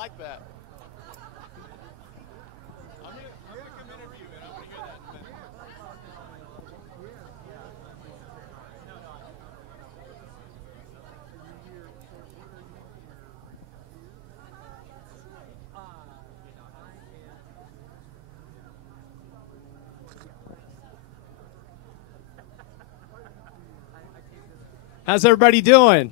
like that. I'm gonna come interview, and I want to hear that in a minute. How's everybody doing?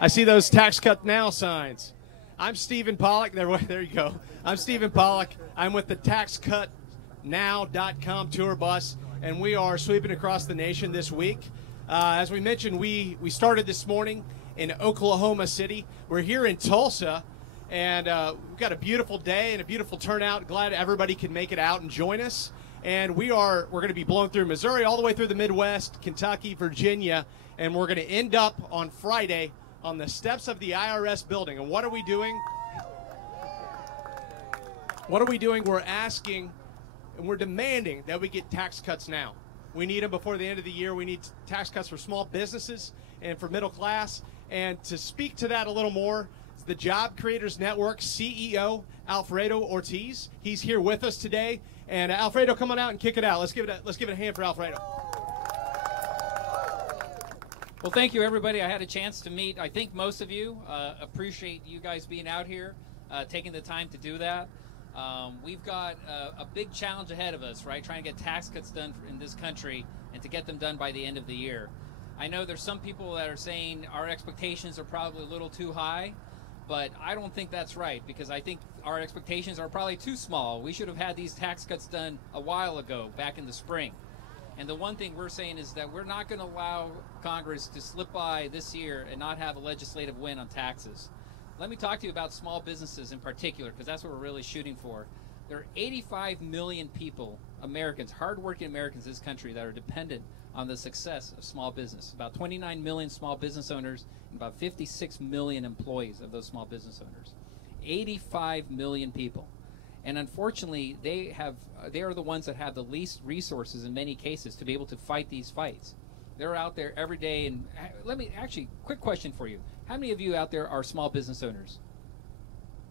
I see those tax cut now signs. I'm Stephen Pollock. There you go. I'm Stephen Pollock. I'm with the taxcutnow.com tour bus, and we are sweeping across the nation this week. As we mentioned, we started this morning in Oklahoma City. We're here in Tulsa, and we've got a beautiful day and a beautiful turnout. Glad everybody can make it out and join us. And we're going to be blowing through Missouri, all the way through the Midwest, Kentucky, Virginia, and we're going to end up on Friday on the steps of the IRS building. And what are we doing? We're asking and we're demanding that we get tax cuts now. We need them before the end of the year. We need tax cuts for small businesses and for middle class. And to speak to that a little more, is the Job Creators Network CEO, Alfredo Ortiz. He's here with us today. And Alfredo, come on out and kick it out. Let's give it a hand for Alfredo. Well, thank you, everybody. I had a chance to meet, I think most of you. Appreciate you guys being out here, taking the time to do that. We've got a big challenge ahead of us, right? Trying to get tax cuts done in this country and to get them done by the end of the year. I know there's some people that are saying our expectations are probably a little too high, but I don't think that's right, because I think our expectations are probably too small. We should have had these tax cuts done a while ago, back in the spring. And the one thing we're saying is that we're not going to allow Congress to slip by this year and not have a legislative win on taxes. Let me talk to you about small businesses in particular, because that's what we're really shooting for. There are 85 million people, Americans, hardworking Americans in this country, that are dependent on the success of small business. About 29 million small business owners and about 56 million employees of those small business owners. 85 million people. And unfortunately, they are the ones that have the least resources in many cases to be able to fight these fights. They're out there every day. And quick question for you. How many of you out there are small business owners?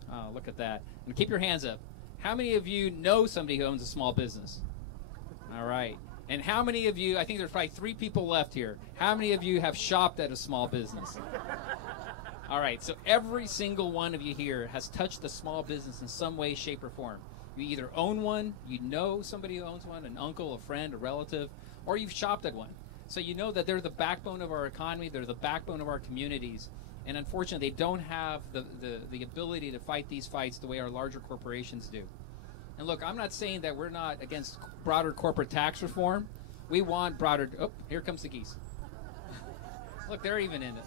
Oh, look at that. And keep your hands up. How many of you know somebody who owns a small business? All right. And how many of you, I think there's probably 3 people left here. How many of you have shopped at a small business? All right, so every single one of you here has touched a small business in some way, shape, or form. You either own one, you know somebody who owns one, an uncle, a friend, a relative, or you've shopped at one. So you know that they're the backbone of our economy, they're the backbone of our communities, and unfortunately they don't have the ability to fight these fights the way our larger corporations do. And look, I'm not saying that we're not against broader corporate tax reform. We want broader, oh, here comes the geese. Look, they're even in it.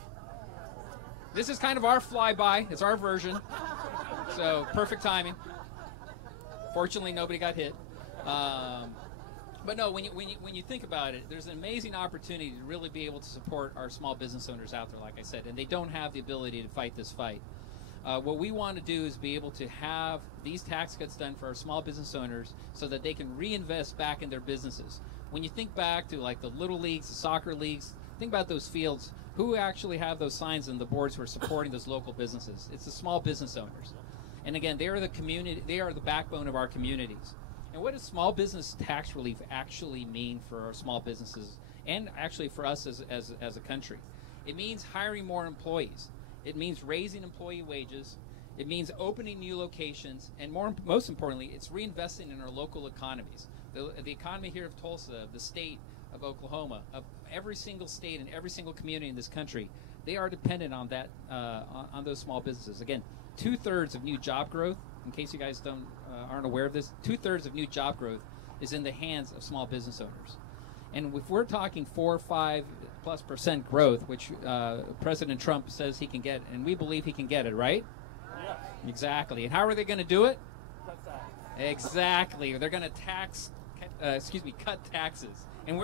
This is kind of our flyby. It's our version. So perfect timing. Fortunately, nobody got hit. But no, when you think about it, there's an amazing opportunity to really be able to support our small business owners out there, like I said, and they don't have the ability to fight this fight. What we want to do is be able to have these tax cuts done for our small business owners so that they can reinvest back in their businesses. When you think back to like the little leagues, the soccer leagues, think about those fields. Who actually have those signs on the boards who are supporting those local businesses? It's the small business owners. And again, they are the community, they are the backbone of our communities. And what does small business tax relief actually mean for our small businesses and actually for us as a country? It means hiring more employees. It means raising employee wages. It means opening new locations. And most importantly, it's reinvesting in our local economies. The economy here of Tulsa, of the state of Oklahoma, of every single state and every single community in this country, they are dependent on that, on those small businesses. Again, 2/3 of new job growth, in case you guys aren't aware of this, 2/3 of new job growth is in the hands of small business owners. And if we're talking 4 or 5+% growth, which President Trump says he can get, and we believe he can get it, right? Yes. Exactly. And how are they going to do it? Exactly. They're going to cut taxes. And we're